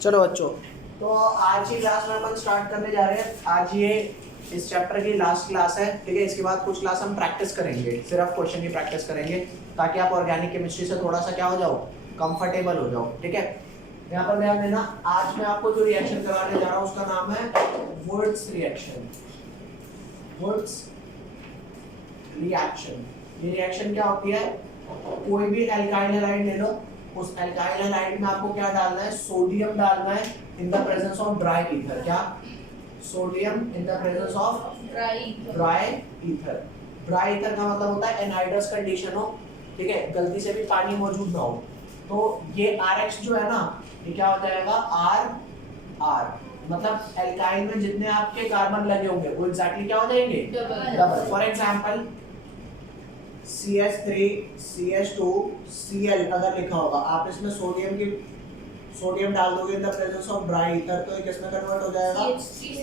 चलो बच्चों, तो आज की क्लास में अपन स्टार्ट करने जा रहे हैं। आज ये इस चैप्टर की लास्ट क्लास है, ठीक है। इसके बाद कुछ क्लास हम प्रैक्टिस करेंगे, सिर्फ क्वेश्चन की प्रैक्टिस करेंगे ताकि आप ऑर्गेनिक केमिस्ट्री से थोड़ा सा क्या हो जाओ, कंफर्टेबल हो जाओ, ठीक है। यहाँ पर ध्यान देना, आज मैं आपको जो रिएक्शन कराने जा रहा हूँ उसका नाम है वुड्स रिएक्शन। वुड्स रिएक्शन, ये रिएक्शन क्या होती है? कोई भी एल्काइल हैलाइड ले लो, उस एल्काइल हैलाइड में आपको क्या डालना है? सोडियम डालना है in the presence of dry ether. क्या? Sodium in the presence of dry ether. Dry ether का मतलब होता है एनहाइड्रस कंडीशन हो, ठीक है, गलती से भी पानी मौजूद ना हो। तो ये RH जो है ना, ये क्या हो जाएगा? R। मतलब एल्काइल में जितने आपके कार्बन लगे होंगे वो एग्जैक्टली क्या हो जाएंगे? Double. For example CH3 CH2 Cl अगर लिखा होगा, आप इसमें सोडियम डाल दोगे इन the presence of dry ether, तो ये किसमें कन्वर्ट हो जाएगा?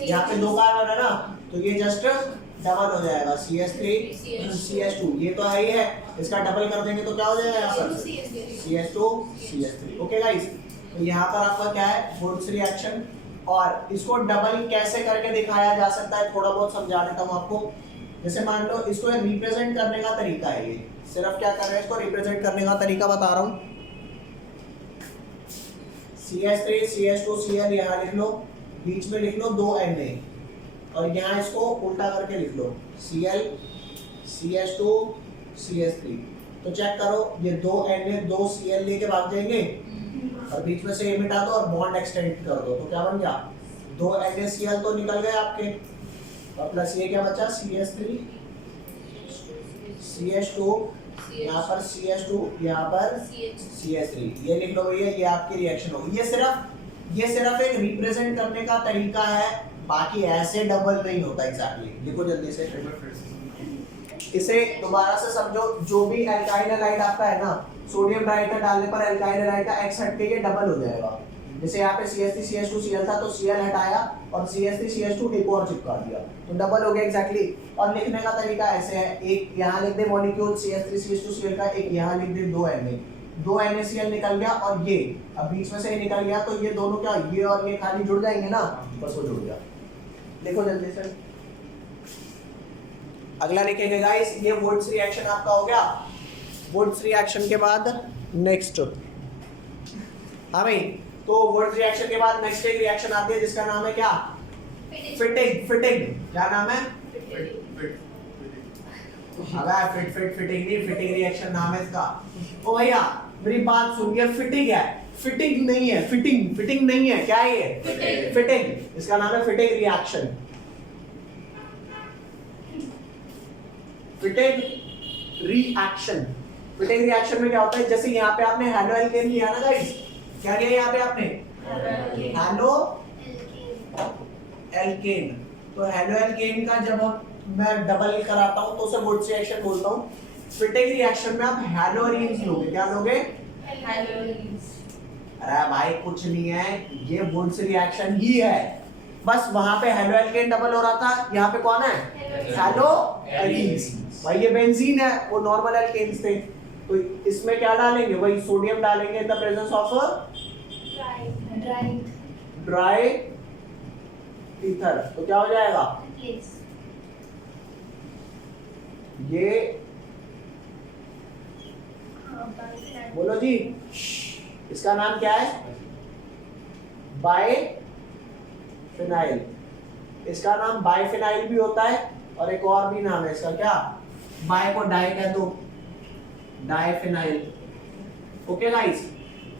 यहाँ पे दो कार्बन है ना, तो ये जस्ट डबल हो जाएगा, CH3 CH2। ये तो है ही है, इसका डबल कर देंगे तो क्या हो जाएगा यहाँ पर? CH2 CH3। ओके गाइस, तो यहाँ पर आपका क्या है? Wurtz reaction. और इसको डबल कैसे करके दिखाया जा सकता है थोड़ा बहुत समझा देता हूँ आपको। जैसे मान लो इसको रिप्रेजेंट करने का तरीका है, ये सिर्फ क्या कर रहे हैं, इसको रिप्रेजेंट करने का तरीका बता रहा हूँ। CH3 CH2 Cl यहाँ लिख लो, बीच में लिख लो 2 Na, और यहाँ इसको उल्टा करके लिख लो Cl CH2 CH3। तो चेक करो, ये 2 Na 2 Cl लेके भाग जाएंगे और बीच में से ये मिटा दो और बॉन्ड एक्सटेंड कर दो, तो क्या बन गया? 2 NaCl तो निकल गए आपके, और प्लस ये क्या बचा? CH3 CH2, यहाँ पर CH2, यहाँ पर CH3। ये लिख लो भैया, ये आपकी रिएक्शन होगी। ये सिर्फ एक रिप्रेजेंट करने का तरीका है, बाकी ऐसे डबल नहीं होता एग्जैक्टली। देखो जल्दी से इसे दोबारा से समझो। जो भी एल्काइल हैलाइड आपका है ना, सोडियम डाइईथर डालने पर एल्काइल हैलाइड का X हट के ये डबल हो जाएगा। जैसे यहाँ पे CH3 CH2 Cl था, तो Cl हटाया और CH3 CH2 एक और चिपका दिया, तो डबल हो गया एग्जैक्टली। और लिखने का तरीका ऐसे है, एक यहाँ लिख दे मॉलिक्यूल CH3 CH2 Cl का, एक यहाँ लिख दे 2 NaCl निकल गया, और ये अब बीच में से ही निकल गया, तो ये दोनों क्या, ये और ये खाली जुड़ जाएंगे ना, बस वो जुड़ गया। देखो जल्दी से अगला लिखेंगे गाइस, ये वुड्स रिएक्शन आपका हो गया। वुड्स रिएक्शन के बाद नेक्स्ट, हाँ भाई, तो वुड्स रिएक्शन के बाद नेक्स्ट एक रिएक्शन आती है जिसका नाम है क्या? फिटिंग। क्या नाम है? फिटिंग नहीं, फिटिंग रिएक्शन नाम है इसका। ओ भैया मेरी बात सुनिए, फिटिंग है, फिटिंग नहीं है, फिटिंग नहीं है, क्या है ये? फिटिंग। इसका नाम है फिटिंग रिएक्शन। फिटिंग रिएक्शन में क्या होता है? जैसे यहाँ पे आपने हेलो एल्केन लिया ना गाइस, क्या लिया यहाँ पे आपने? Halo alkane. तो हेलो एल्केन का जब मैं डबल कराता हूँ तो उसे वुड्स रिएक्शन बोलता हूँ। फिटिंग रिएक्शन में आप हैलोरीन्स लोगे। क्या लोगे? हैलोरीन्स। अरे भाई कुछ नहीं है, ये वुड्स रिएक्शन ही है, बस वहां पे हेलो एल्केन डबल हो रहा था, यहाँ पे कौन है? हैलोरीन्स। भाई ये बेंजीन है, वो नॉर्मल एल्केन्स थे, तो इसमें क्या डालेंगे? वही सोडियम डालेंगे इन the presence of dry ether, तो क्या हो जाएगा? ये बोलो जी, इसका नाम क्या है? बाइफिनाइल। इसका नाम बाइफिनाइल भी होता है, और एक और भी नाम है इसका, क्या? बाय को डाई कह दो, डाइफिनाइल। ओके गाइस,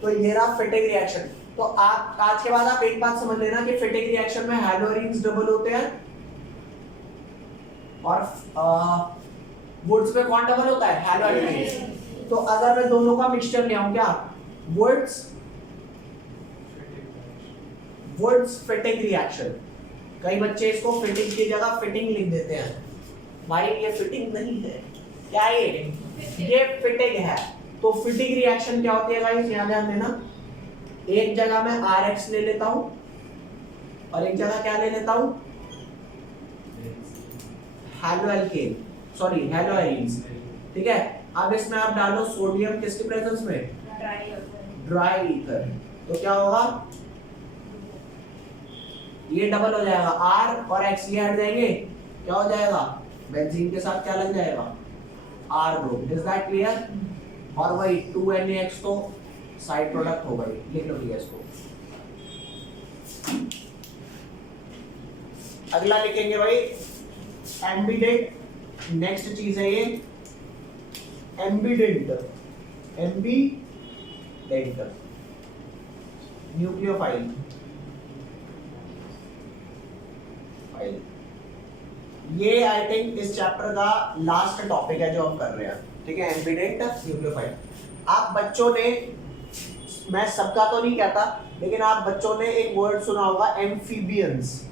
तो ये रहा फिटिंग रिएक्शन। तो आप आज के बाद आप एक बात समझ लेना कि फिटिंग रिएक्शन में हैलोरीन्स डबल होते हैं, और वुड्स में कौन डबल होता है? हैलोरीन्स। तो अगर मैं दोनों का मिक्सचर ले आऊं, क्या? Wurtz Fittig reaction. कई बच्चे इसको फिटिंग की जगह फिटिंग लिख देते हैं। भाई ये फिटिंग नहीं है, क्या है ये फिटिंग है। तो फिटिंग रिएक्शन क्या होती है गाइस, यहाँ ध्यान देना। एक जगह मैं RH ले लेता हूं और एक जगह क्या ले लेता हूं? हैलोएरीन्स, ठीक है। अब इसमें आप डालो सोडियम, किसके प्रेजेंस में? Dry ether. तो क्या होगा? ये डबल हो जाएगा R और X ये हट जाएंगे, क्या हो जाएगा, बेंजीन के साथ क्या लग जाएगा, R group. Is that clear? और वही 2NaX तो साइड प्रोडक्ट हो गई, लिख लो भैया इसको। अगला लिखेंगे भाई एम्बिडेंट। नेक्स्ट चीज है ये एम्बिडेंट, एम्बिडेंट न्यूक्लियोफाइल फाइल। ये आई थिंक इस चैप्टर का लास्ट टॉपिक है जो हम कर रहे हैं, ठीक है, एम्बिडेंट न्यूक्लियोफाइल। आप बच्चों ने, मैं सबका तो नहीं कहता, लेकिन आप बच्चों ने एक वर्ड सुना होगा एम्फीबियंस।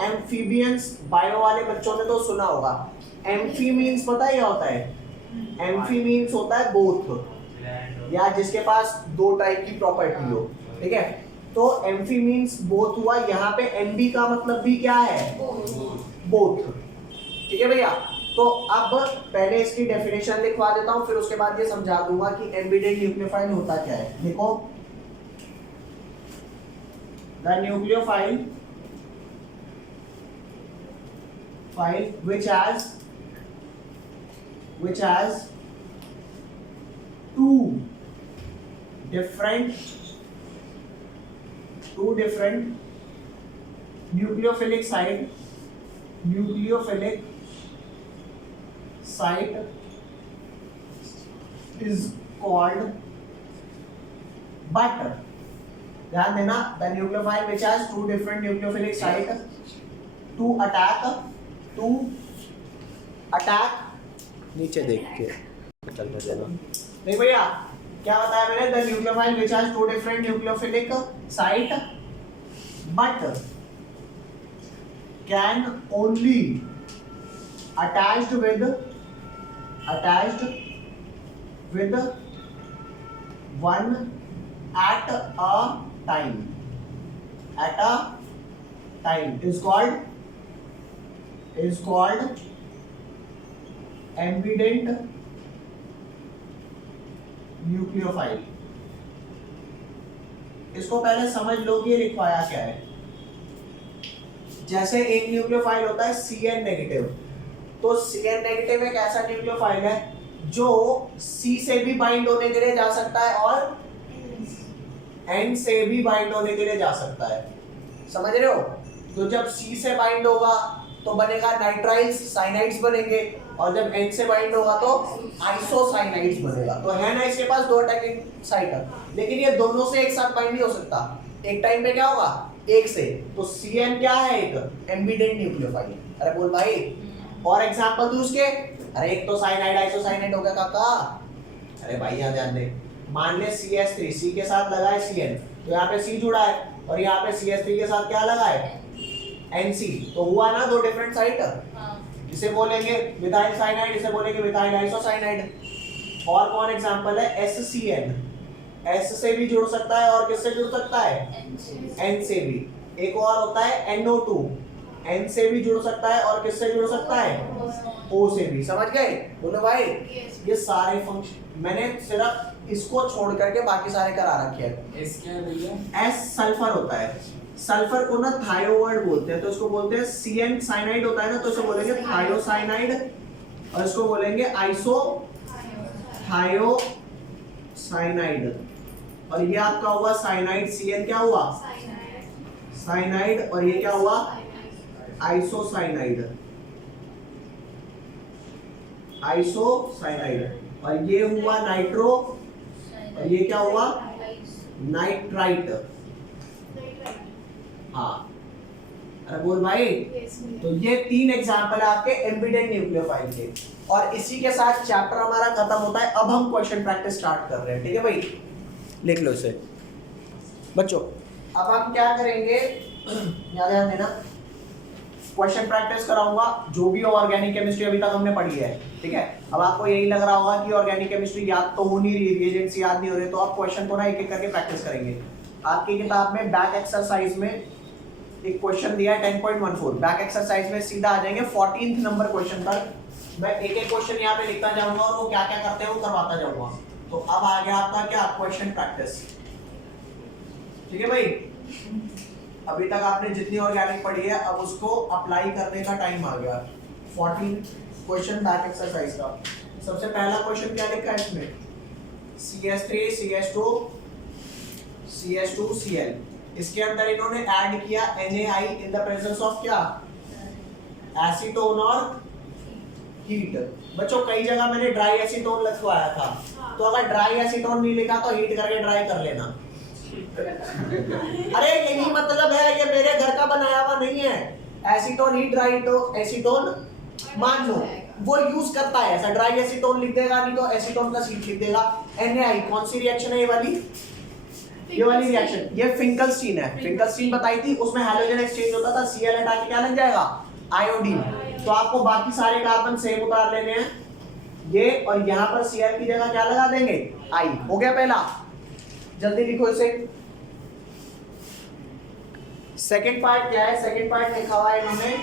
एम्फीबियंस बायो वाले बच्चों ने तो सुना होगा। एम्फी मींस पता है क्या होता है? एम्फी मींस होता है बोथ, या जिसके पास दो टाइप की प्रॉपर्टी हो, ठीक है। तो एम्फी मींस बोथ हुआ, यहाँ पे एमबी का मतलब भी क्या है, बोथ, ठीक है भैया। तो अब पहले इसकी डेफिनेशन लिखवा देता हूं, फिर उसके बाद ये समझा दूंगा कि एम्बिडेंट न्यूक्लियोफाइल होता क्या है। देखो, the nucleophile file which has two different nucleophilic site is called, but ध्यान देना, the nucleophile which has two different nucleophilic site to attack नीचे देख के चलने देना। नहीं भैया, क्या बताया मैंने, the nucleophile which has two different nucleophilic site but can only attached with one at a time is called ambient nucleophile. इसको पहले समझ लो कि ये लिखवाया क्या है। जैसे एक न्यूक्लियोफाइल होता है Cn नेगेटिव, तो Cn नेगेटिव एक ऐसा न्यूक्लियोफाइल है जो C से भी बाइंड होने के लिए जा सकता है और N से भी बाइंड होने के लिए जा सकता है, समझ रहे हो। तो जब C से बाइंड होगा तो बनेगा नाइट्राइल्स, साइनाइड्स बनेंगे, और जब N से बाइंड होगा तो आइसोसाइनाइड्स बनेगा। तो है ना इसके पास दो अटैकिंग साइट, लेकिन ये दोनों से एक साथ बाइंड नहीं हो सकता, एक टाइम पे क्या होगा, एक से। तो Cn क्या है, एक एम्बिडेंट न्यूक्लियोफाइल। अरे बोल भाई, और एग्जांपल दूं उसके, अरे एक तो साइनाइड आइसोसाइनाइड हो गया काका। अरे भाई यहाँ ध्यान दे, मान ले CH3, C के साथ लगा है Cn, तो यहाँ पे C जुड़ा है, और यहाँ पे CH3 के साथ क्या लगा है, NC, तो हुआ ना दो डिफरेंट साइट। इसे बोलेंगे मिथाइल साइनाइड, इसे बोलेंगे मिथाइल आइसोसाइनाइड। और कौन एग्जांपल है, SCN, S से भी जुड़ सकता है और किससे जुड़ सकता है, N से भी। एक और होता है NO2, N से भी जुड़ सकता है और किससे जुड़ सकता है, O से भी। समझ गए बोलो भाई? ये सारे फंक्शन मैंने सिर्फ इसको छोड़ करके बाकी सारे करा रखे हैं। S क्या है भैया? S सल्फर होता है, सल्फर को ना थायोवर्ड बोलते हैं, तो इसको बोलते हैं Cn साइनाइड होता है ना, तो इसको बोलेंगे थायोसाइनाइड, और इसको बोलेंगे थायोसाइनाइड। और ये आपका हुआ साइनाइड, Cn क्या हुआ, साइनाइड, और ये क्या हुआ, आइसोसाइनाइड, और ये हुआ नाइट्रो, और ये क्या हुआ, नाइट्राइट। हाँ, अरे बोल भाई। तो ये तीन एग्जांपल है आपके एम्बिडेंट न्यूक्लियोफाइल के, और इसी के साथ चैप्टर हमारा खत्म होता है। अब हम क्वेश्चन प्रैक्टिस स्टार्ट कर रहे हैं, ठीक है भाई, लिख लो इसे बच्चों। अब हम क्या करेंगे, याद ध्यान देना, क्वेश्चन प्रैक्टिस कराऊंगा जो भी ऑर्गेनिक केमिस्ट्री अभी तक हमने पढ़ी है, ठीक है। अब आपको यही लग रहा होगा कि ऑर्गेनिक केमिस्ट्री याद तो हो नहीं रही, रिएजेंट्स याद नहीं हो रहे, तो आप क्वेश्चन को ना एक एक करके प्रैक्टिस करेंगे। आपकी किताब में बैक एक्सरसाइज में एक क्वेश्चन दिया है 10.14, बैक एक्सरसाइज में सीधा आ जाएंगे 14th नंबर क्वेश्चन पर। मैं एक एक क्वेश्चन यहाँ पे लिखता जाऊंगा और वो क्या क्या करते हैं वो करवाता जाऊंगा। तो अब आ गया आपका क्या, क्वेश्चन प्रैक्टिस, ठीक है भाई। अभी तक आपने जितनी ऑर्गेनिक पढ़ी है अब उसको अप्लाई करने का टाइम आ गया। 14 क्वेश्चन बैक एक्सरसाइज का। सबसे पहला क्वेश्चन क्या लिखा है इसमें, CH3 CH2 CH2 Cl, इसके अंदर इन्होंने ऐड किया NaI in the presence of क्या, एसीटोन और हीट। बच्चों कई जगह मैंने ड्राई एसीटोन लिखवाया था, तो अगर ड्राई एसीटोन नहीं लिखा तो हीट करके ड्राई कर लेना। अरे यही मतलब है, ये मेरे घर का बनाया हुआ नहीं है। एसीटोन हीट ड्राई तो एसीटोन मान लो वो यूज करता है ऐसा, ड्राई एसीटोन लिख देगा, नहीं तो एसीटोन का हीट लिख देगा। NaI कौन सी रिएक्शन है, ये वाली रिएक्शन, ये फिंकलस्टीन है। फिंकलस्टीन बताई थी, उसमें हाइड्रोजन एक्सचेंज होता था, Cl हटा के क्या लग जाएगा, आयोडीन। तो आपको बाकी सारे कार्बन सेम उतार लेने हैं ये, और यहाँ पर Cl की जगह क्या लगा देंगे, I। हो गया पहला, जल्दी लिखो इसे। सेकंड पार्ट क्या है, सेकंड पार्ट लिखा हुआ है इन्होंने,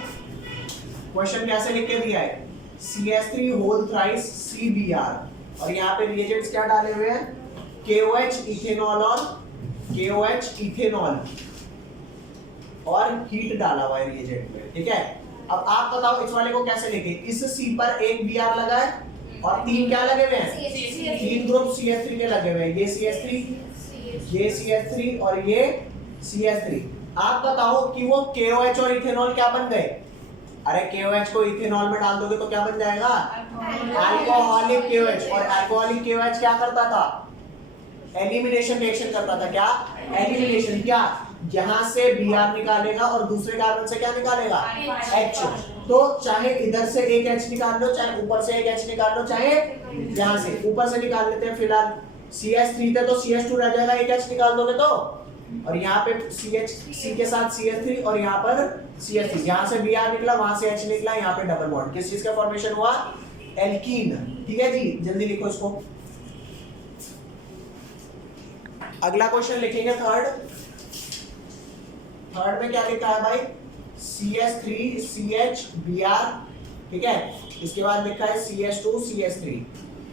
क्वेश्चन कैसे लिख के दिया है, CH3 होल थ्राइस CBr, और यहाँ पे रिएजेंट्स क्या डाले हुए हैं, KOH इथेनॉल और KOH इथेनॉल, और हीट डाला हुआ है रिएजेंट में, ठीक है। अब आप बताओ इस वाले को कैसे लिखे, इस C पर एक Br लगा है और तीन क्या लगे हुए हैं, तीन ग्रुप CH3 के लगे हुए हैं, ये CH3, ये CH3 और ये CH3। आप बताओ कि वो KOH और इथेनॉल क्या बन गए, अरे KOH को इथेनॉल में डाल दोगे तो क्या बन जाएगा, अल्कोहलिक KOH, और अल्कोहलिक KOH क्या करता था, एलिमिनेशन रिएक्शन करता था, क्या एलिमिनेशन, क्या यहां से Br निकालेगा और दूसरे कार्बन से क्या निकालेगा, H। तो चाहे इधर से एक H निकाल लो, चाहे ऊपर से एक H निकाल लो, चाहे यहां से ऊपर से निकाल लेते हैं फिलहाल, CH3 थे तो CH2 रह जाएगा, एक H निकाल दोगे तो, और यहाँ पे C के साथ CH3 और यहाँ पर CH3, यहाँ से Br निकला, वहां से H निकला, यहाँ पे डबल बॉन्ड, किस चीज का फॉर्मेशन हुआ, एल्कीन। ठीक है जी, जल्दी लिखो इसको। अगला क्वेश्चन लिखेंगे थर्ड में क्या लिखा है भाई, CH3 CH Br, ठीक है। इसके बाद लिखा है CH2 CH3,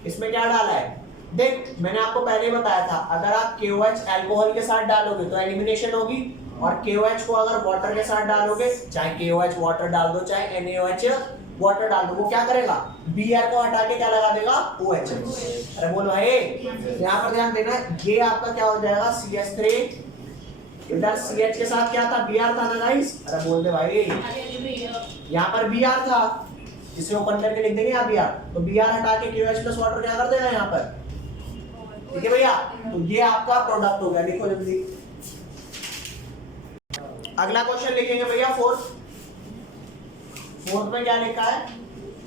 इसमें क्या डाला है, देख मैंने आपको पहले ही बताया था, अगर आप KOH अल्कोहल के साथ डालोगे तो एलिमिनेशन होगी, और KOH को अगर वाटर के साथ डालोगे, चाहे KOH वाटर डाल दो चाहे NaOH वाटर डाल दो, वो क्या करेगा, Br को हटा के क्या लगा देगा, OH। अरे बोल भाई, यहाँ पर ध्यान देना, ये आपका क्या हो जाएगा, CH3, इधर CH के साथ क्या था, Br था ना गाइस, अरे बोल दे भाई, यहाँ पर Br था, इसे ओपन करके लिख देंगे यहाँ Br, तो Br हटा के KOH प्लस वाटर क्या कर देगा यहाँ पर, ठीक है भैया। तो ये आपका प्रोडक्ट हो गया, लिखो जल्दी। अगला क्वेश्चन लिखेंगे भैया फोर्थ में क्या लिखा है,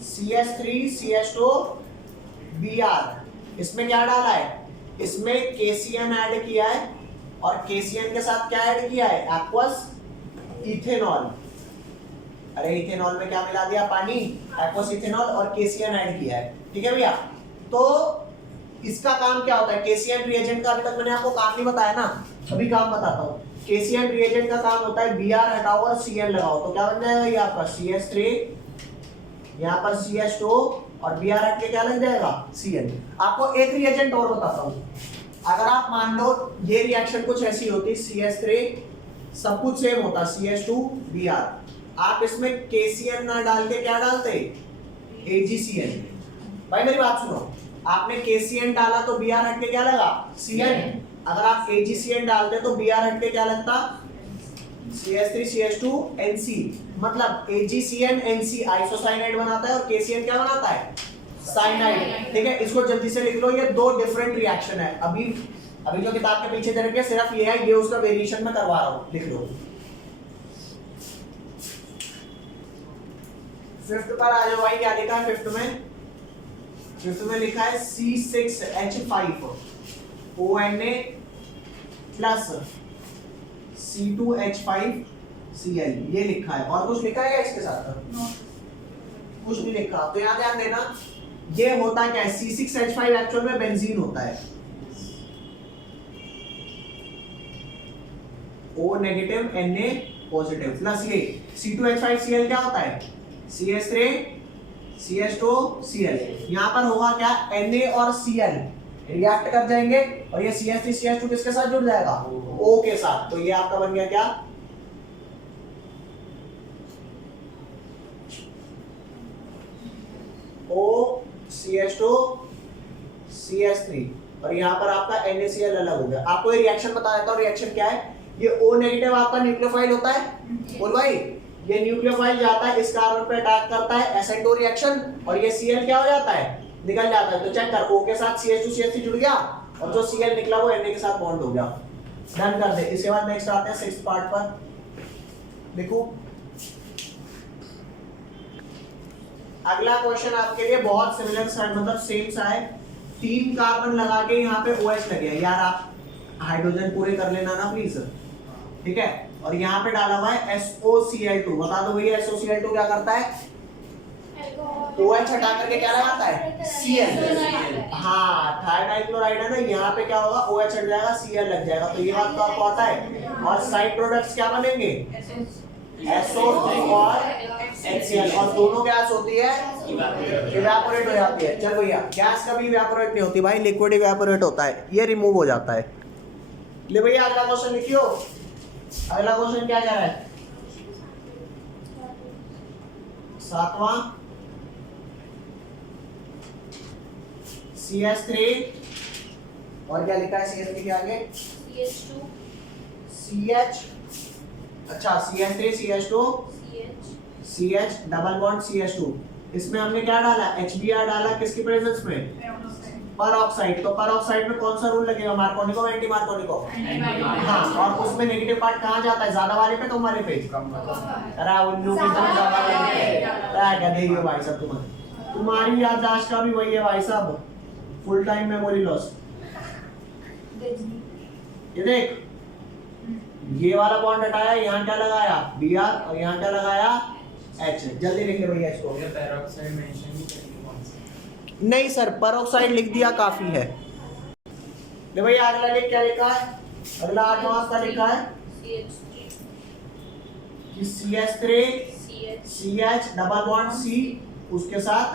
CH3 CH2 Br, इसमें क्या डाला है, इसमें KCN ऐड किया है, और KCN के साथ क्या ऐड किया है, एक्वस इथेनॉल। अरे इथेनॉल में क्या मिला दिया, पानी, एक्वस इथेनॉल और KCN ऐड किया है, ठीक है भैया। तो इसका काम क्या होता है, KCN रिएजेंट का अभी तक मैंने आपको काम नहीं बताया ना, अभी काम बताता हूँ। KCN रिएजेंट का काम होता है Br हटाओ और Cl लगाओ, तो क्या बन जाएगा ये आपका CH3, यहाँ पर CH2 और Br हट के क्या लग जाएगा, Cl। आपको एक रिएजेंट और बताता हूँ, अगर आप मान लो ये रिएक्शन कुछ ऐसी होती, CH3 सब कुछ सेम होता, CH2 Br, आप इसमें KCN ना डाल के क्या डालते, AgCN। भाई मेरी बात सुनो, आपने KCN डाला तो Br हट के क्या लगा, Cn। अगर आप AgCN डालते तो Br हट के क्या लगता, CH3 CH2 Nc, मतलब AgCN Nc आइसोसाइनाइड बनाता है और KCN क्या बनाता है, साइनाइड। ठीक है, इसको जल्दी से लिख लो, ये दो डिफरेंट रिएक्शन है। अभी जो किताब के पीछे दे रखी है सिर्फ ये है, ये उसका वेरिएशन में करवा रहा हूं, लिख लो। फिफ्थ पर आ जाओ भाई, क्या लिखा है फिफ्थ में लिखा है C6H5 ONA प्लस C2H5Cl, ये लिखा है। और कुछ लिखा है क्या इसके साथ? कुछ नहीं लिखा। तो यहाँ ध्यान देना, ये होता क्या है, C6H5 एक्चुअल में बेंजीन होता है, O negative Na positive, plus ये C2H5Cl क्या होता है, CH3 CH2 Cl। यहाँ पर होगा क्या, Na और Cl रिएक्ट कर जाएंगे और ये CH3 CH2 किसके साथ जुड़ जाएगा, O के साथ, तो ये आपका बन गया क्या, OCH2 CH3, और यहाँ पर आपका NaCl अलग हो गया। आपको ये रिएक्शन बता देता हूँ, रिएक्शन क्या है। ये O नेगेटिव आपका न्यूक्लियोफाइल होता है, बोल भाई, ये न्यूक्लियोफाइल जाता है इस कार्बन पे अटैक करता है SN2 रिएक्शन, और ये Cl क्या हो जाता है, निकल जाता है। तो चेक कर, O के साथ CH2 CH3 जुड़ गया और जो Cl निकला वो Na के साथ बॉन्ड हो गया। डन कर दे। इसके बाद नेक्स्ट आते हैं 6th पार्ट पर। देखो अगला क्वेश्चन आपके लिए बहुत सिमिलर सा, मतलब सेम सा है। 3 कार्बन लगा के यहाँ पे OH लगे हैं। यार आप हाइड्रोजन पूरे कर लेना ना प्लीज, ठीक है। और यहाँ पे डाला हुआ है SOCl2। बता दो भैया SOCl2 क्या करता है, OH हटा करके क्या लगाता है, Cl। हाँ, थायराइड क्लोराइड है ना, यहाँ पे क्या होगा, OH हट जाएगा, Cl लग जाएगा। तो ये बात तो आपको आता है। और साइड प्रोडक्ट्स क्या बनेंगे, SO3 और HCl, और दोनों गैस होती है इवेपोरेट हो जाती है। चल भैया, गैस कभी इवेपोरेट नहीं होती भाई, लिक्विड इवेपोरेट होता है, ये रिमूव हो जाता है। ले भैया अगला क्वेश्चन लिखियो। अगला क्वेश्चन क्या कह रहा है, 7वां CH3, और क्या लिखा है CH3 के आगे, CH2 CH, अच्छा CH3 CH2 CH double bond CH2। इसमें हमने क्या डाला, HBr डाला, किसकी प्रेजेंस में, पर ऑक्साइड। तो पर ऑक्साइड में कौन सा रूल लगेगा, मार्कोनी एंटी मार्कोनी। हाँ, और उसमें नेगेटिव पार्ट कहाँ जाता है, ज्यादा वाले पे कम वाले पे, अरे उल्लू की तरह ज्यादा वाले पे। क्या देगी भाई साहब, तुम्हारी याददाश्त का भी वही है भाई साहब, फुल टाइम मेमोरी लॉस। ये देख, ये वाला बॉन्ड हटाया, यहाँ क्या लगाया Br, और यहाँ क्या लगाया H। जल्दी लिख ले भैया इसको। ये पेरोक्साइड मेंशन नहीं करेंगे कौन सा, नहीं सर, पेरोक्साइड लिख दिया काफी है। ले भैया अगला लिख, क्या लिखा है, अगला 8वां का लिखा है कि CH3 CH double bond C, उसके साथ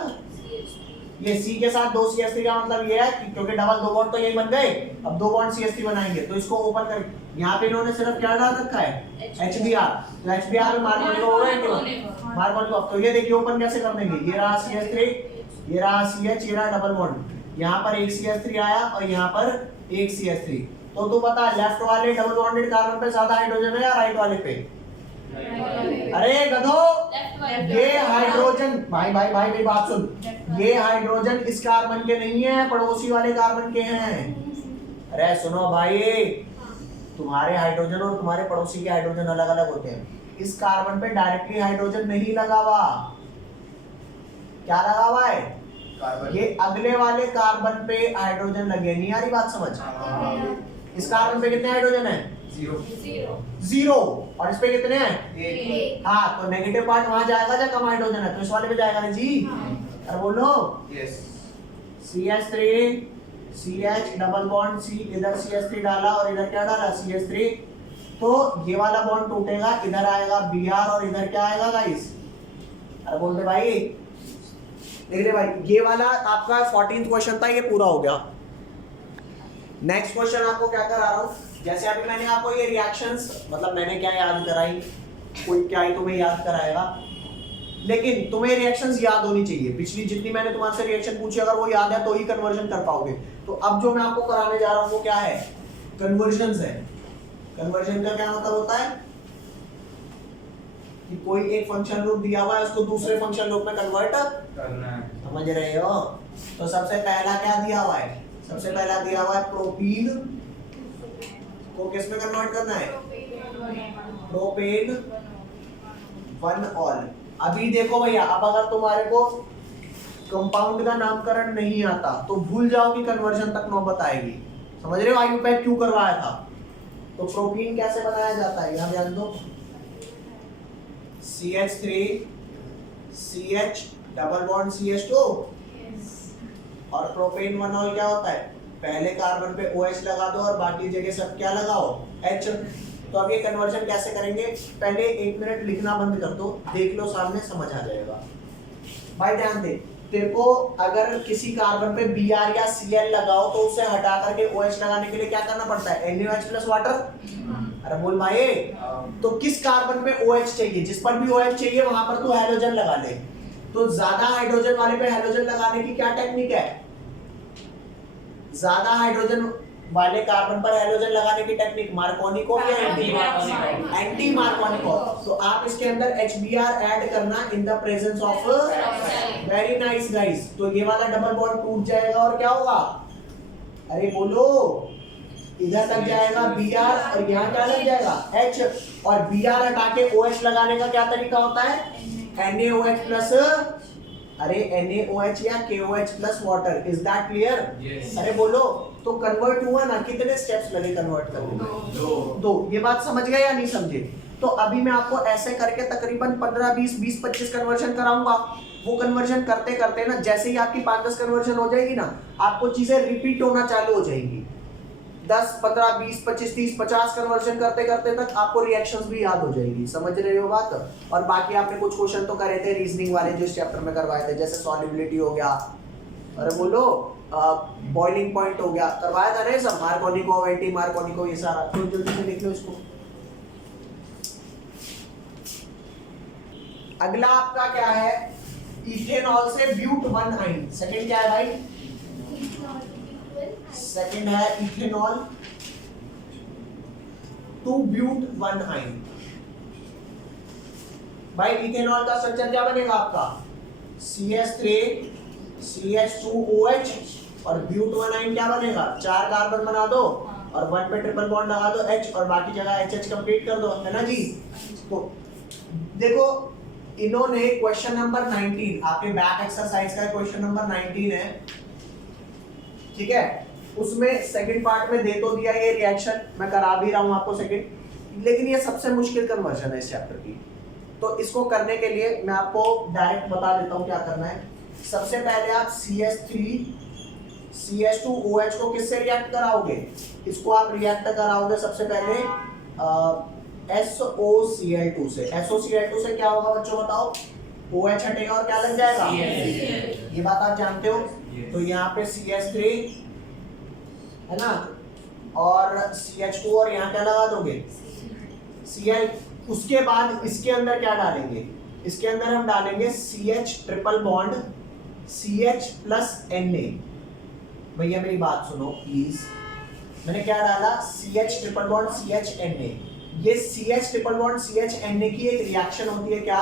ये C के साथ 2 CH3 का मतलब ये है कि क्योंकि डबल 2 बॉन्ड तो यही बन गए, अब 2 बॉन्ड CH3 बनाएंगे। तो इसको ओपन कर, यहाँ पे इन्होंने सिर्फ क्या डाल रखा है, HBr। तो HBr में मार्कोनी हो गए क्यों, मार्कोनी। अब तो ये देखिए ओपन कैसे कर देंगे, ये रहा CH3, ये रहा CH, ये रहा डबल बॉन्ड, यहाँ पर एक CH3 आया और यहाँ पर एक CH3। तो तू बता, लेफ्ट वाले डबल बॉन्डेड कार्बन पे ज्यादा हाइड्रोजन है या राइट वाले पे, अरे गधो, ये हाइड्रोजन, भाई भाई भाई मेरी बात सुन, ये हाइड्रोजन इस कार्बन के नहीं है, पड़ोसी वाले कार्बन के हैं। अरे सुनो भाई, तुम्हारे हाइड्रोजन और तुम्हारे पड़ोसी के हाइड्रोजन अलग अलग होते हैं। इस कार्बन पे डायरेक्टली हाइड्रोजन नहीं लगा हुआ, क्या लगा हुआ है, ये अगले वाले कार्बन पे हाइड्रोजन लगे। नहीं आ रही बात समझ, इस कार्बन पे कितने हाइड्रोजन है, 0, और इस पे कितने हैं, हाँ। तो नेगेटिव पार्ट वहां जाएगा जब कम हाइड्रोजन है, तो इस वाले पे जाएगा ना जी। अरे बोलो, CH3 CH double bond C, इधर CH3 डाला और इधर क्या डाला CH3, तो ये वाला बॉन्ड टूटेगा, इधर आएगा Br और इधर क्या आएगा गाइस, अरे बोलते भाई, देख ले भाई, ये वाला आपका 14th क्वेश्चन था, ये पूरा हो गया। नेक्स्ट क्वेश्चन आपको क्या करा रहा हूँ, जैसे अभी मैंने आपको ये रिएक्शंस, मतलब मैंने क्या याद कराई, कोई क्या ही तुम्हें याद कराएगा, लेकिन तुम्हें रिएक्शंस याद होनी चाहिए। पिछली जितनी मैंने तुम्हारे रिएक्शन पूछी, अगर वो याद है तो ही कन्वर्जन कर पाओगे। तो अब जो मैं आपको कराने जा रहा हूँ वो क्या है, कन्वर्जन है। कन्वर्जन का क्या मतलब होता है कि कोई एक फंक्शन रूप दिया हुआ है, उसको दूसरे फंक्शन रूप में कन्वर्ट करना है, समझ रहे हो। तो सबसे पहला क्या दिया हुआ है, सबसे पहला दिया हुआ है प्रोपीन को किस में कन्वर्ट करना है, प्रोपेन 1 ऑल। अभी देखो भैया, अब अगर तुम्हारे को कंपाउंड का नामकरण नहीं आता तो भूल जाओ कि कन्वर्जन तक नौबत आएगी। समझ रहे हो आयुपैक क्यों करवाया था। तो प्रोपीन कैसे बनाया जाता है, यहां ध्यान दो, CH3 CH double bond CH2 और प्रोपेन 1 ऑल क्या होता है, पहले कार्बन पे OH लगा दो और बाकी जगह सब क्या लगाओ H। तो अब ये कन्वर्जन कैसे करेंगे, पहले 1 मिनट लिखना बंद कर दो, देख लो सामने समझ आ जाएगा। भाई ध्यान दे, तेरे को अगर किसी कार्बन पे Br या Cl लगाओ तो उसे हटा करके OH लगाने के लिए क्या करना पड़ता है? NaOH plus water. अरे बोल भाई, तो किस कार्बन पे OH चाहिए? जिस पर भी OH चाहिए वहां पर तू हाइड्रोजन लगा ले। तो ज्यादा हाइड्रोजन वाले पे हाइड्रोजन लगाने की क्या टेक्निक है? ज्यादा हाइड्रोजन वाले कार्बन पर हाइड्रोजन लगाने की टेक्निक मार्कोनी या एंटी मार्कोनी। तो आप इसके अंदर HBr ऐड करना इन the presence of, very nice guys. तो ये वाला डबल बॉन्ड टूट जाएगा और क्या होगा? अरे बोलो, इधर लग जाएगा Br और यहाँ क्या लग जाएगा? H। और Br हटा के OH लगाने का क्या तरीका होता है? NaOH प्लस, अरे NaOH या KOH plus water. Is that clear? अरे बोलो, तो कन्वर्ट हुआ ना? कितने स्टेप्स लगे कन्वर्ट करने में? दो। ये बात समझ गए या नहीं समझे? तो अभी मैं आपको ऐसे करके तकरीबन 15 20 25 कन्वर्जन कराऊंगा। वो कन्वर्जन करते करते ना, जैसे ही आपकी 5-10 कन्वर्जन हो जाएगी ना, आपको चीजें रिपीट होना चालू हो जाएंगी। 10 15 20 25 30 50 कन्वर्जन करते करते तक आपको रिएक्शंस भी याद हो जाएगी। समझ रहे हो बात? और बाकी आपने कुछ क्वेश्चन तो करे थे रीजनिंग वाले जो इस चैप्टर में करवाए थे, जैसे सॉल्युबिलिटी हो गया, अरे बोलो बॉइलिंग पॉइंट हो गया, करवाया था ना सब, मार्कोनिको एंटी मार्कोनिको, ये सारा। तो जल्दी से लिख लो इसको। अगला आपका क्या है? इथेनॉल से ब्यूट 1 आइन। सेकंड क्या है भाई? सेकंड है इथेनॉल टू ब्यूट 1 आइन। भाई इथेनॉल का स्ट्रक्चर क्या बनेगा आपका? CH3 CH2OH और ब्यूट 1 आइन क्या बनेगा? 4 कार्बन बना दो और 1 पे ट्रिपल बॉन्ड लगा दो H और बाकी जगह HH कंप्लीट कर दो, है ना जी? तो देखो, इन्होंने क्वेश्चन नंबर 19, आपके बैक एक्सरसाइज का क्वेश्चन नंबर 19 है, ठीक है? उसमें सेकंड पार्ट में दे तो दिया ये रिएक्शन, मैं करा भी रहा हूं आपको सेकंड, लेकिन ये सबसे मुश्किल कन्वर्जन है इस चैप्टर की। तो इसको करने के लिए मैं आपको डायरेक्ट बता देता हूं क्या करना है। सबसे पहले आप CH3 CH2OH को किससे रिएक्ट कराओगे? इसको आप रिएक्ट कराओगे सबसे पहले SOCl2 से। SOCl2 से क्या होगा बच्चों बताओ? OH हटेगा और क्या लग जाएगा? ये बात आप जानते हो। तो यहाँ पे CH3 है ना, और CH2 और यहाँ क्या लगा दोगे? Cl। उसके बाद इसके अंदर क्या डालेंगे? इसके अंदर हम डालेंगे CH triple bond CH plus Na। भैया मेरी बात सुनो प्लीज, मैंने क्या डाला? CH triple bond CH Na। ये CH triple bond CH Na की एक रिएक्शन होती है क्या?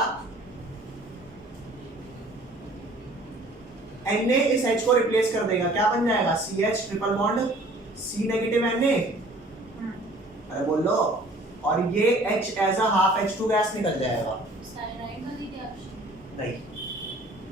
Na इस H को रिप्लेस कर देगा, क्या बन जाएगा? CH triple bond C negative Na। अरे बोल लो, और ये H as a half H2 gas निकल जाएगा। नहीं,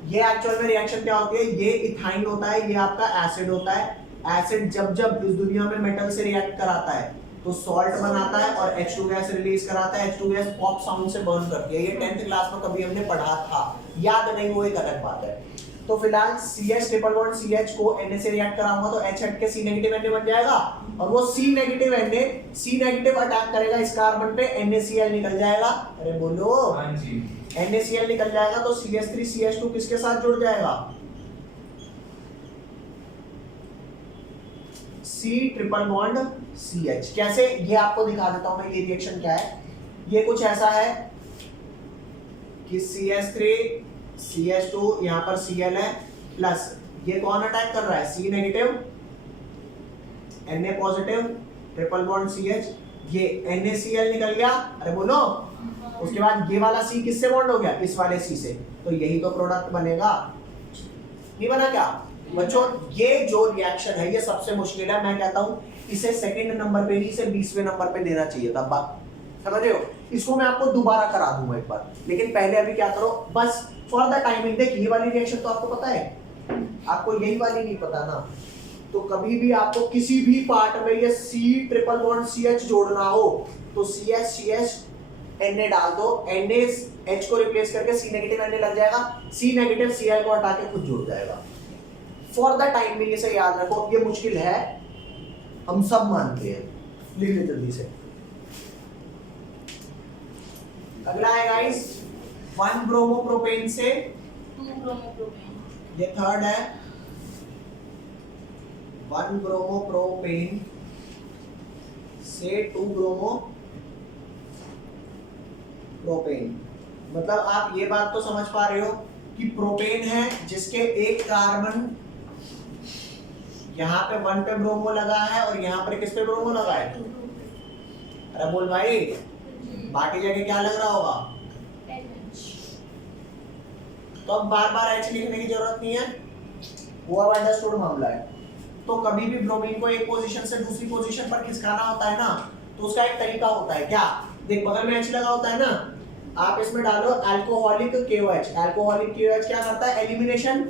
ये एक्चुअल में रिएक्शन क्या होती है? ये इथाइन होता है, ये आपका एसिड होता है। एसिड जब जब इस दुनिया में मेटल से रिएक्ट कराता है तो सॉल्ट बनाता है और H2 गैस रिलीज कराता है। H2 गैस पॉप साउंड से बर्न करती है। ये 10th क्लास में कभी हमने पढ़ा था, याद नहीं, वो एक अलग बात है। तो फिलहाल CH ट्रिपल बॉन्ड CH को Na से रिएक्ट कराऊंगा तो H हट के C नेगेटिव Na बन जाएगा, और वो C negative Na C negative attack करेगा इस कार्बन पे, NaCl निकल जाएगा। अरे बोलो, हाँ जी, NaCl निकल जाएगा तो CH3 CH2 किसके साथ जुड़ जाएगा? C triple bond CH। कैसे? ये आपको दिखा देता हूं मैं, ये रिएक्शन क्या है। ये कुछ ऐसा है कि CH3 CH2 यहाँ पर Cl है, प्लस ये कौन अटैक कर रहा है? C negative Na positive triple bond CH, ये NaCl निकल गया। अरे बोलो, उसके बाद ये वाला C किससे बॉन्ड हो गया? इस वाले C से। तो यही तो प्रोडक्ट बनेगा, नहीं बना क्या बच्चों? ये जो रिएक्शन है ये सबसे मुश्किल है। मैं कहता हूँ इसे सेकंड नंबर पे नहीं, इसे 20वें नंबर पे देना चाहिए था। बात समझ रहे हो? इसको मैं आपको दोबारा करा दूंगा एक बार, लेकिन पहले अभी क्या करो, बस फॉर द टाइमिंग। देख, ये वाली रिएक्शन तो आपको पता है, आपको यही वाली नहीं पता ना। तो कभी भी आपको किसी भी पार्ट में ये C ट्रिपल बॉन्ड CH जोड़ना हो तो CH CH Na डाल दो, Na H को रिप्लेस करके C नेगेटिव Na लग जाएगा, C नेगेटिव Cl को हटा के खुद जुड़ जाएगा। फॉर द टाइमिंग इसे याद रखो, ये मुश्किल है, हम सब मानते हैं। लिख ले जल्दी से। अगला है गाइस 1 ब्रोमोप्रोपेन से 2 ब्रोमोप्रोपेन ये थर्ड है 1 ब्रोमो प्रोपेन से 2 ब्रोमो प्रोपेन। मतलब आप ये बात तो समझ पा रहे हो कि प्रोपेन है जिसके एक कार्बन यहाँ पे 1 पे ब्रोमो लगा है और यहाँ पर किस पे ब्रोमो लगा है? अरे बोल भाई, बाकी जगह क्या लग रहा होगा? तो अब बार बार H लिखने की जरूरत नहीं है, वो अब अंडरस्टूड मामला है। तो कभी भी ब्रोमीन को एक पोजीशन से दूसरी पोजीशन पर खिसकाना होता है ना, तो उसका एक तरीका होता है। क्या? देख, बगल में H लगा होता है ना, आप इसमें डालो अल्कोहलिक KOH। अल्कोहलिक KOH क्या करता है? एलिमिनेशन।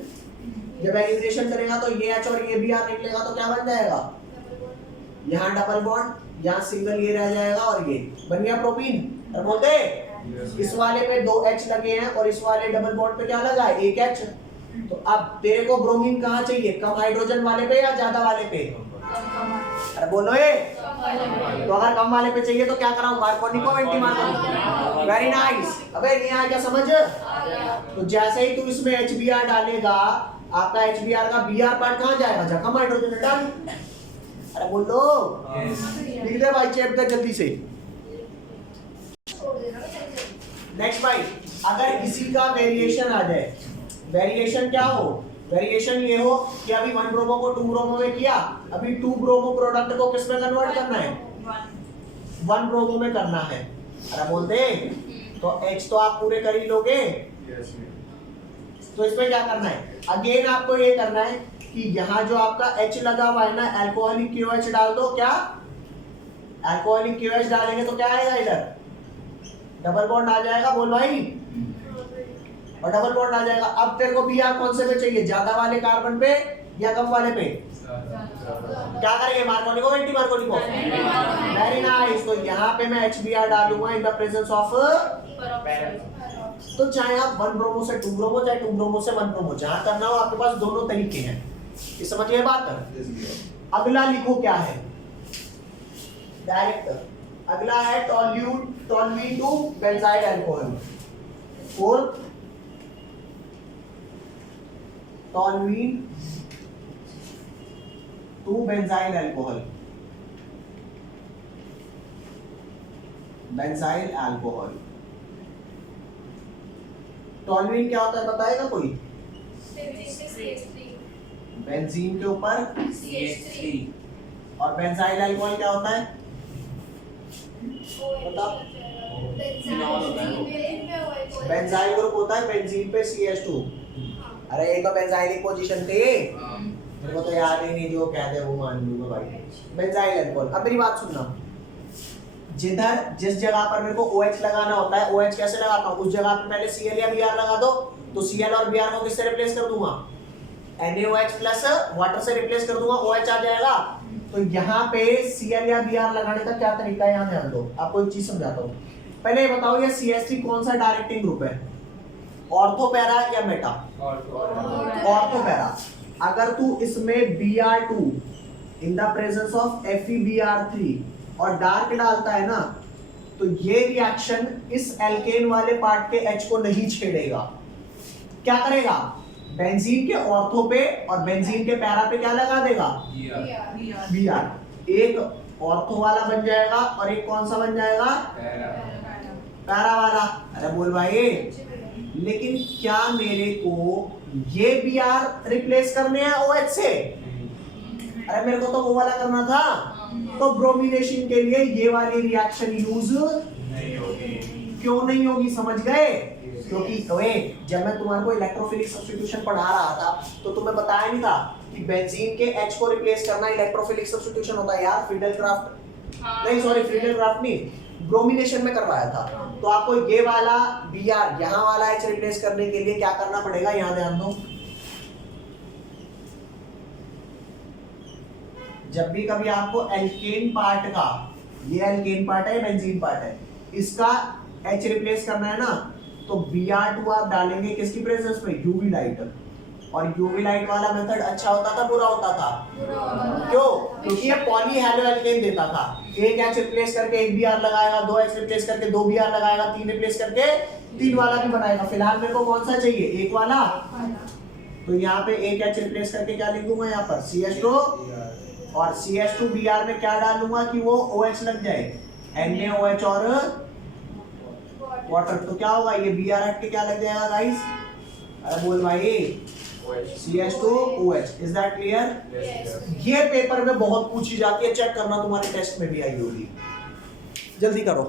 जब एलिमिनेशन करेगा तो ये H और ये Br निकलेगा तो क्या बन जाएगा? यहाँ डबल बॉन्ड, यहाँ सिंगल ये रह जाएगा और ये बन गया प्रोपीन। और बोलते इस वाले पे 2 H लगे हैं और इस वाले डबल बॉन्ड पे क्या लगा है? 1 H। तो अब तेरे को ब्रोमीन कहाँ चाहिए? कम हाइड्रोजन वाले पे या ज्यादा वाले पे? अरे बोलो ये। तो अगर कम वाले पे चाहिए तो क्या कराऊं? Markovnikov anti Markovnikov? Very nice. अबे नहीं आया क्या समझ? तो जैसे ही तू इसमें HBr डालेगा, आपका HBr का Br पार्ट कहाँ जाएगा? जहाँ कम हाइड्रोजन डाल। अरे बोलो, लिख दे भाई, चेप कर जल्दी से। नेक्स्ट भाई, अगर इसी का वेरिएशन आ जाए, वेरिएशन क्या हो? वेरिएशन ये हो कि अभी 1 ब्रोमो को 2 ब्रोमो में किया, अभी 2 ब्रोमो प्रोडक्ट को किस में कन्वर्ट करना है? 1 ब्रोमो में करना है। अरे बोल दे, तो H तो आप पूरे कर ही लोगे। तो इसमें क्या करना है? अगेन आपको ये करना है कि यहाँ जो आपका H लगा हुआ है ना, अल्कोहलिक KOH डाल दो। क्या? अल्कोहलिक KOH डालेंगे तो क्या आएगा? इधर डबल बॉन्ड आ जाएगा। बोल भाई, और डबल बॉन्ड आ जाएगा। अब तेरे को Br कौन से पे चाहिए? ज्यादा वाले कार्बन पे या कम वाले पे? क्या करेंगे? Markovnikov anti Markovnikov? Very nice. तो यहाँ पे मैं HBr डालूंगा इन द प्रेजेंस ऑफ। तो चाहे आप 1 ब्रोमो से 2 ब्रोमो, चाहे 2 ब्रोमो से 1 ब्रोमो, जहां करना हो आपके पास दोनों तरीके हैं। ये समझिए बात। अगला लिखो क्या है? डायरेक्ट अगला है toluene to benzyl alcohol. Fourth, toluene to benzyl alcohol. Benzyl alcohol. Toluene क्या होता है बताएगा कोई? बेंजीन के ऊपर CH3। और बेंजाइल अल्कोहल क्या होता है? बेंजाइल ग्रुप होता है बेंजीन पे CH2। अरे ये तो बेंजाइलिक पोजीशन थे, मेरे को तो याद ही नहीं, जो कहते हैं वो मान लूंगा भाई। Benzyl alcohol. अब मेरी बात सुनना, जिस जगह पर मेरे को OH लगाना होता है, OH कैसे लगाता हूँ? उस जगह पे पहले Cl या Br लगा दो, तो Cl और Br को किससे रिप्लेस कर दूंगा? NaOH प्लस वाटर से रिप्लेस कर दूंगा, OH आ जाएगा। तो यहाँ पे Cl या Br लगाने का क्या तरीका है, यहाँ ध्यान दो। आपको एक चीज समझाता हूँ। पहले ये बताओ, ये CH3 कौन सा डायरेक्टिंग ग्रुप है? ऑर्थो पैरा या मेटा? Ortho para. अगर तू इसमें Br2 in the presence of FeBr3 और डार्क डालता है ना, तो ये रिएक्शन इस एल्केन वाले पार्ट के H को नहीं छेड़ेगा। क्या करेगा? बेंजीन के ऑर्थो पे और बेंजीन के पैरा पे क्या लगा देगा? Br। एक ऑर्थो वाला बन जाएगा और एक कौन सा बन जाएगा? पैरा वाला। अरे बोल भाई, लेकिन क्या मेरे को ये Br रिप्लेस करने हैं OH से? अरे मेरे को तो वो वाला करना था। तो ब्रोमिनेशन के लिए ये वाली रिएक्शन यूज नहीं होगी। क्यों नहीं होगी समझ गए? क्योंकि जब मैं तुम्हारे को इलेक्ट्रोफिलिक सब्स्टिट्यूशन पढ़ा रहा था तो तुम्हें बताया नहीं था कि बेंजीन के H को रिप्लेस करना इलेक्ट्रोफिलिक सब्स्टिट्यूशन होता है यार। फ्रीडलक्राफ्ट नहीं, सॉरी फ्रीडलक्राफ्ट नहीं, ब्रोमिनेशन में करवाया था। तो आपको ये वाला Br यहाँ वाला H रिप्लेस करने के लिए क्या करना पड़ेगा? यहाँ ध्यान दो। जब भी कभी आपको एल्केन पार्ट का, ये एल्केन पार्ट है, बेंजीन पार्ट है, इसका H रिप्लेस करना है ना, तो Br2 आप डालेंगे किसकी प्रेजेंस में? UV light. और यूवी लाइट वाला मेथड अच्छा होता था बुरा होता था? क्यों? क्योंकि ये पॉली हैलो एल्केन देता था। एक H रिप्लेस करके एक Br लगाएगा, 2 H रिप्लेस करके 2 Br लगाएगा, 3 रिप्लेस करके 3 वाला भी बनाएगा। फिलहाल मेरे को कौन सा चाहिए? एक वाला। तो यहाँ पे एक एच रिप्लेस करके क्या लिखूंगा यहाँ पर CH2 और CH2Br में क्या डालूंगा कि वो OH लग जाए NaOH और वाटर। तो क्या होगा ये Br हट के क्या लग जाएगा गाइस? अरे बोल भाई CH2OH। Is that clear? ये पेपर में बहुत पूछी जाती है, चेक करना तुम्हारे टेस्ट में भी आई होगी। जल्दी करो।